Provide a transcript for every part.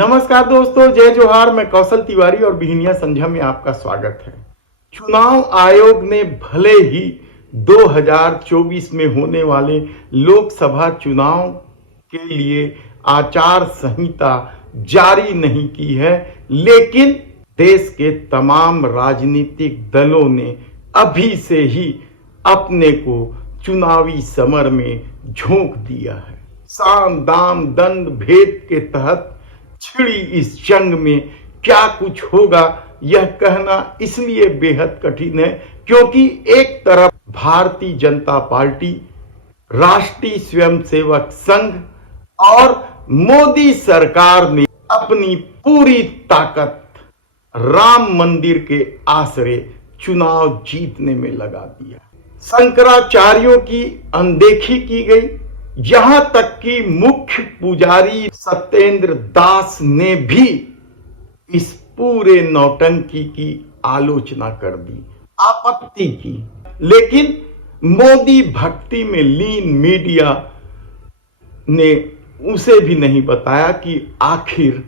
नमस्कार दोस्तों, जय जोहार। मैं कौशल तिवारी और बिहनिया संध्या में आपका स्वागत है। चुनाव आयोग ने भले ही 2024 में होने वाले लोकसभा चुनाव के लिए आचार संहिता जारी नहीं की है, लेकिन देश के तमाम राजनीतिक दलों ने अभी से ही अपने को चुनावी समर में झोंक दिया है। साम दाम दंड भेद के तहत छिड़ी इस जंग में क्या कुछ होगा, यह कहना इसलिए बेहद कठिन है क्योंकि एक तरफ भारतीय जनता पार्टी, राष्ट्रीय स्वयंसेवक संघ और मोदी सरकार ने अपनी पूरी ताकत राम मंदिर के आसरे चुनाव जीतने में लगा दिया। शंकराचार्यों की अनदेखी की गई, यहां तक कि मुख्य पुजारी सत्येंद्र दास ने भी इस पूरे नौटंकी की आलोचना कर दी, आपत्ति की। लेकिन मोदी भक्ति में लीन मीडिया ने उसे भी नहीं बताया कि आखिर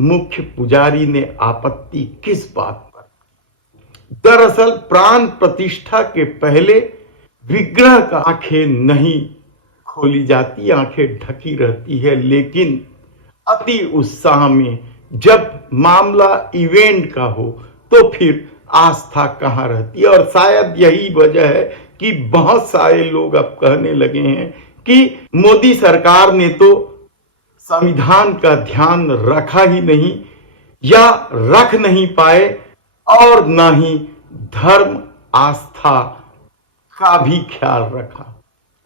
मुख्य पुजारी ने आपत्ति किस बात पर। दरअसल प्राण प्रतिष्ठा के पहले विग्रह का आंखें नहीं खोली जाती, आंखें ढकी रहती है, लेकिन अति उत्साह में जब मामला इवेंट का हो तो फिर आस्था कहां रहती है। और शायद यही वजह है कि बहुत सारे लोग अब कहने लगे हैं कि मोदी सरकार ने तो संविधान का ध्यान रखा ही नहीं या रख नहीं पाए और न ही धर्म आस्था का भी ख्याल रखा।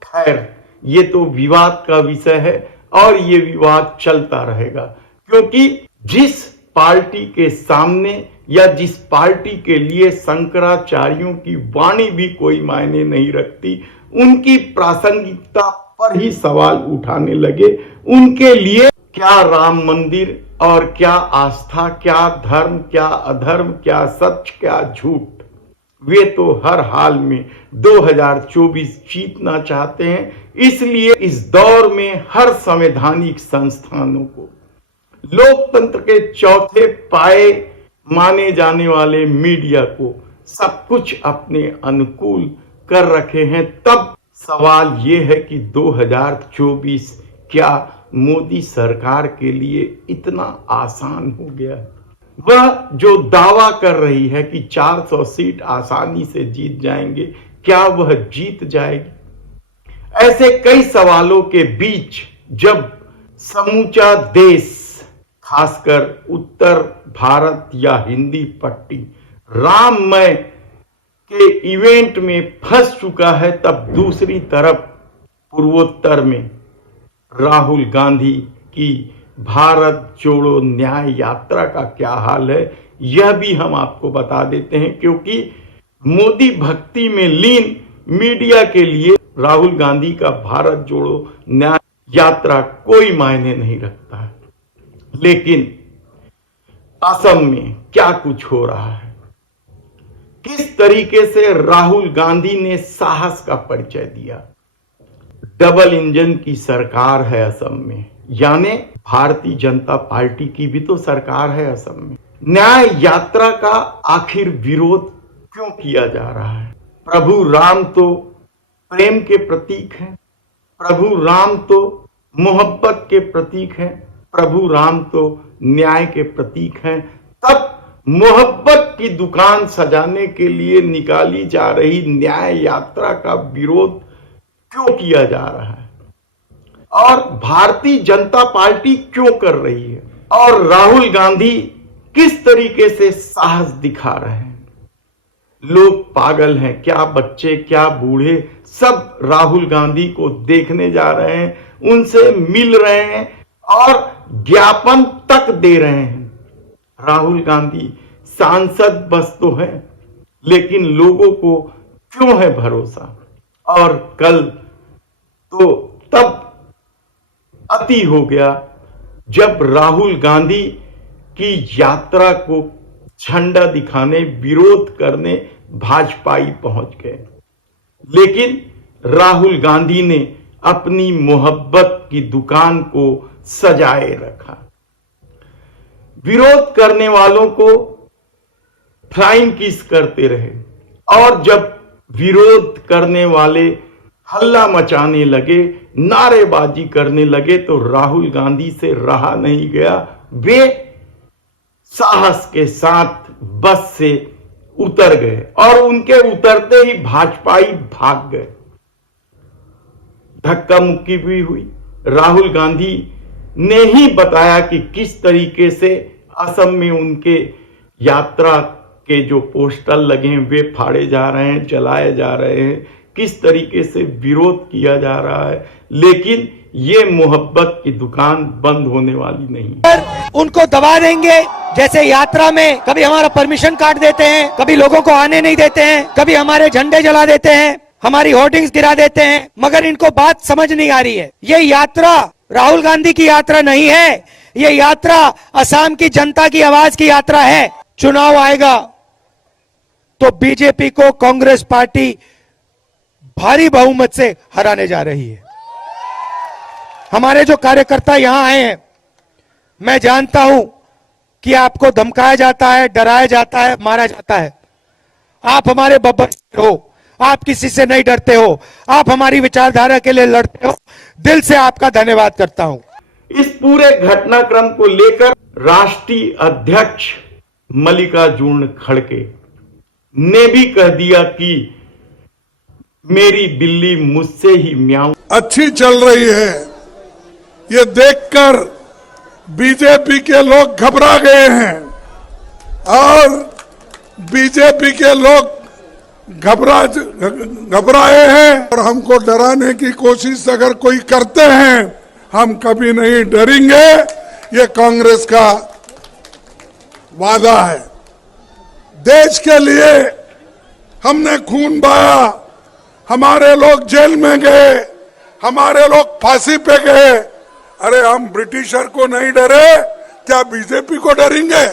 खैर, ये तो विवाद का विषय है और ये विवाद चलता रहेगा, क्योंकि जिस पार्टी के सामने या जिस पार्टी के लिए शंकराचार्यों की वाणी भी कोई मायने नहीं रखती, उनकी प्रासंगिकता पर ही सवाल उठाने लगे। उनके लिए क्या राम मंदिर और क्या आस्था, क्या धर्म, क्या अधर्म, क्या सच, क्या झूठ, वे तो हर हाल में 2024 जीतना चाहते हैं। इसलिए इस दौर में हर संवैधानिक संस्थानों को, लोकतंत्र के चौथे पाए माने जाने वाले मीडिया को सब कुछ अपने अनुकूल कर रखे हैं। तब सवाल ये है कि 2024 क्या मोदी सरकार के लिए इतना आसान हो गया है? वह जो दावा कर रही है कि 400 सीट आसानी से जीत जाएंगे, क्या वह जीत जाएगी? ऐसे कई सवालों के बीच जब समूचा देश, खासकर उत्तर भारत या हिंदी पट्टी, राममय के इवेंट में फंस चुका है, तब दूसरी तरफ पूर्वोत्तर में राहुल गांधी की भारत जोड़ो न्याय यात्रा का क्या हाल है, यह भी हम आपको बता देते हैं। क्योंकि मोदी भक्ति में लीन मीडिया के लिए राहुल गांधी का भारत जोड़ो न्याय यात्रा कोई मायने नहीं रखता है। लेकिन असम में क्या कुछ हो रहा है, किस तरीके से राहुल गांधी ने साहस का परिचय दिया। डबल इंजन की सरकार है असम में, यानी भारतीय जनता पार्टी की भी तो सरकार है असम में। न्याय यात्रा का आखिर विरोध क्यों किया जा रहा है? प्रभु राम तो प्रेम के प्रतीक हैं, प्रभु राम तो मोहब्बत के प्रतीक हैं, प्रभु राम तो न्याय के प्रतीक हैं। तब मोहब्बत की दुकान सजाने के लिए निकाली जा रही न्याय यात्रा का विरोध क्यों किया जा रहा है? और भारतीय जनता पार्टी क्यों कर रही है? और राहुल गांधी किस तरीके से साहस दिखा रहे हैं? लोग पागल हैं, क्या बच्चे क्या बूढ़े, सब राहुल गांधी को देखने जा रहे हैं, उनसे मिल रहे हैं और ज्ञापन तक दे रहे हैं। राहुल गांधी सांसद बस तो है, लेकिन लोगों को क्यों है भरोसा? और कल तो तब अति हो गया जब राहुल गांधी की यात्रा को झंडा दिखाने, विरोध करने भाजपाई पहुंच गए। लेकिन राहुल गांधी ने अपनी मोहब्बत की दुकान को सजाए रखा। विरोध करने वालों को फ्लाइंग किस करते रहे, और जब विरोध करने वाले हल्ला मचाने लगे, नारेबाजी करने लगे, तो राहुल गांधी से रहा नहीं गया। वे साहस के साथ बस से उतर गए और उनके उतरते ही भाजपाई भाग गए। धक्का मुक्की भी हुई। राहुल गांधी ने ही बताया कि किस तरीके से असम में उनके यात्रा के जो पोस्टर लगे हैं वे फाड़े जा रहे हैं, जलाए जा रहे हैं, किस तरीके से विरोध किया जा रहा है। लेकिन ये मोहब्बत की दुकान बंद होने वाली नहीं। उनको दबा देंगे, जैसे यात्रा में कभी हमारा परमिशन काट देते हैं, कभी लोगों को आने नहीं देते हैं, कभी हमारे झंडे जला देते हैं, हमारी होर्डिंग्स गिरा देते हैं, मगर इनको बात समझ नहीं आ रही है। ये यात्रा राहुल गांधी की यात्रा नहीं है, ये यात्रा असम की जनता की आवाज की यात्रा है। चुनाव आएगा तो बीजेपी को कांग्रेस पार्टी भारी बहुमत से हराने जा रही है। हमारे जो कार्यकर्ता यहां आए हैं, मैं जानता हूं कि आपको धमकाया जाता है, डराया जाता है, मारा जाता है। आप हमारे बब्बर हो, आप किसी से नहीं डरते हो, आप हमारी विचारधारा के लिए लड़ते हो। दिल से आपका धन्यवाद करता हूं। इस पूरे घटनाक्रम को लेकर राष्ट्रीय अध्यक्ष मल्लिकार्जुन खड़गे ने भी कह दिया कि मेरी बिल्ली मुझसे ही म्याऊं। अच्छी चल रही है, ये देखकर बीजेपी के लोग घबरा गए हैं और बीजेपी के लोग घबराए हैं और हमको डराने की कोशिश अगर कोई करते हैं, हम कभी नहीं डरेंगे। ये कांग्रेस का वादा है। देश के लिए हमने खून बहाया, हमारे लोग जेल में गए, हमारे लोग फांसी पे गए। अरे हम ब्रिटिशर को नहीं डरे, क्या बीजेपी को डरेंगे?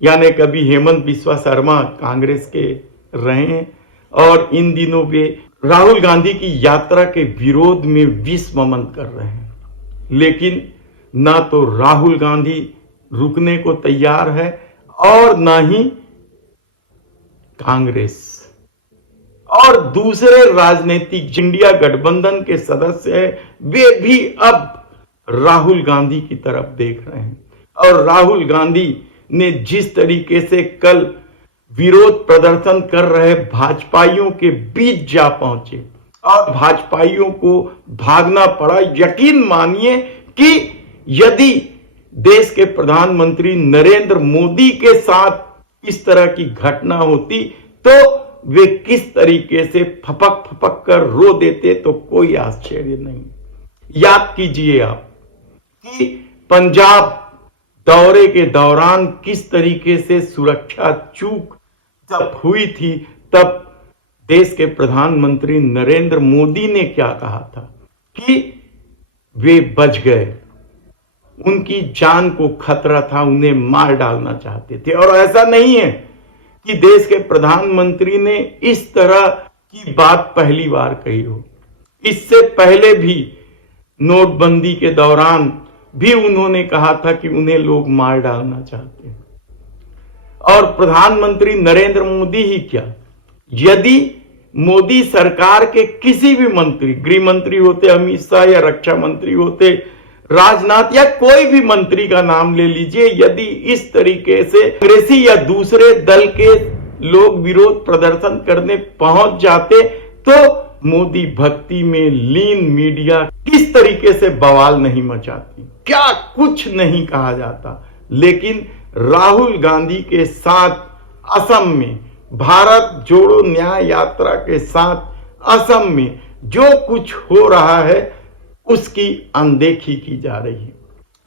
यानी कभी हेमंत बिस्वा शर्मा कांग्रेस के रहे हैं और इन दिनों वे राहुल गांधी की यात्रा के विरोध में विष वमन कर रहे हैं। लेकिन ना तो राहुल गांधी रुकने को तैयार है और ना ही कांग्रेस और दूसरे राजनीतिक इंडिया गठबंधन के सदस्य हैं, वे भी अब राहुल गांधी की तरफ देख रहे हैं। और राहुल गांधी ने जिस तरीके से कल विरोध प्रदर्शन कर रहे भाजपाइयों के बीच जा पहुंचे और भाजपाइयों को भागना पड़ा। यकीन मानिए कि यदि देश के प्रधानमंत्री नरेंद्र मोदी के साथ इस तरह की घटना होती तो वे किस तरीके से फपक फपक कर रो देते, तो कोई आश्चर्य नहीं। याद कीजिए आप कि पंजाब दौरे के दौरान किस तरीके से सुरक्षा चूक जब हुई थी, तब देश के प्रधानमंत्री नरेंद्र मोदी ने क्या कहा था कि वे बच गए, उनकी जान को खतरा था, उन्हें मार डालना चाहते थे। और ऐसा नहीं है कि देश के प्रधानमंत्री ने इस तरह की बात पहली बार कही हो। इससे पहले भी नोटबंदी के दौरान भी उन्होंने कहा था कि उन्हें लोग मार डालना चाहते हैं। और प्रधानमंत्री नरेंद्र मोदी ही क्या, यदि मोदी सरकार के किसी भी मंत्री, गृह मंत्री होते अमित शाह या रक्षा मंत्री होते राजनाथ या कोई भी मंत्री का नाम ले लीजिए, यदि इस तरीके से कांग्रेसी या दूसरे दल के लोग विरोध प्रदर्शन करने पहुंच जाते तो मोदी भक्ति में लीन मीडिया किस तरीके से बवाल नहीं मचाती, क्या कुछ नहीं कहा जाता। लेकिन राहुल गांधी के साथ असम में भारत जोड़ो न्याय यात्रा के साथ असम में जो कुछ हो रहा है उसकी अनदेखी की जा रही है।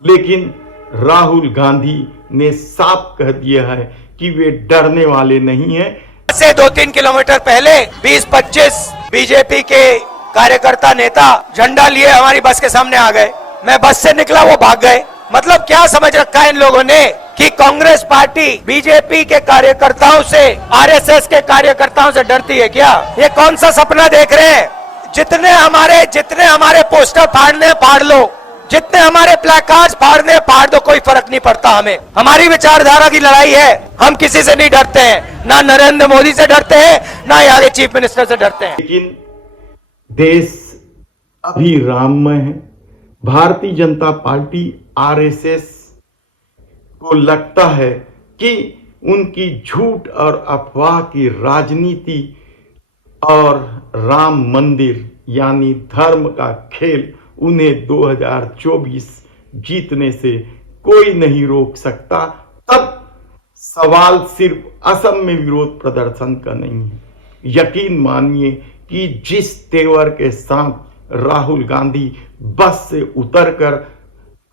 लेकिन राहुल गांधी ने साफ कह दिया है कि वे डरने वाले नहीं हैं। से 2-3 किलोमीटर पहले 20-25 बीजेपी के कार्यकर्ता नेता झंडा लिए हमारी बस के सामने आ गए। मैं बस से निकला, वो भाग गए। मतलब क्या समझ रखा है इन लोगों ने कि कांग्रेस पार्टी बीजेपी के कार्यकर्ताओं से, आरएसएस के कार्यकर्ताओं से डरती है क्या? ये कौन सा सपना देख रहे हैं? जितने हमारे पोस्टर फाड़ने फाड़ लो, जितने हमारे प्लेकार्ड्स फाड़ दो, कोई फर्क नहीं पड़ता हमें। हमारी विचारधारा की लड़ाई है, हम किसी से नहीं डरते हैं, ना नरेंद्र मोदी से डरते हैं, ना यहाँ के चीफ मिनिस्टर से डरते हैं। लेकिन देश अभी राममय है। भारतीय जनता पार्टी आरएसएस को लगता है कि उनकी झूठ और अफवाह की राजनीति और राम मंदिर यानी धर्म का खेल उन्हें 2024 जीतने से कोई नहीं रोक सकता। तब सवाल सिर्फ असम में विरोध प्रदर्शन का नहीं है। यकीन मानिए कि जिस तेवर के साथ राहुल गांधी बस से उतरकर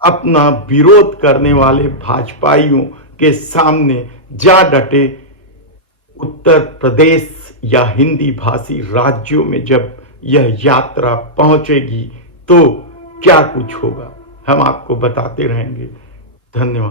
अपना विरोध करने वाले भाजपाइयों के सामने जा डटे, उत्तर प्रदेश या हिंदी भाषी राज्यों में जब यह यात्रा पहुंचेगी तो क्या कुछ होगा, हम आपको बताते रहेंगे। धन्यवाद।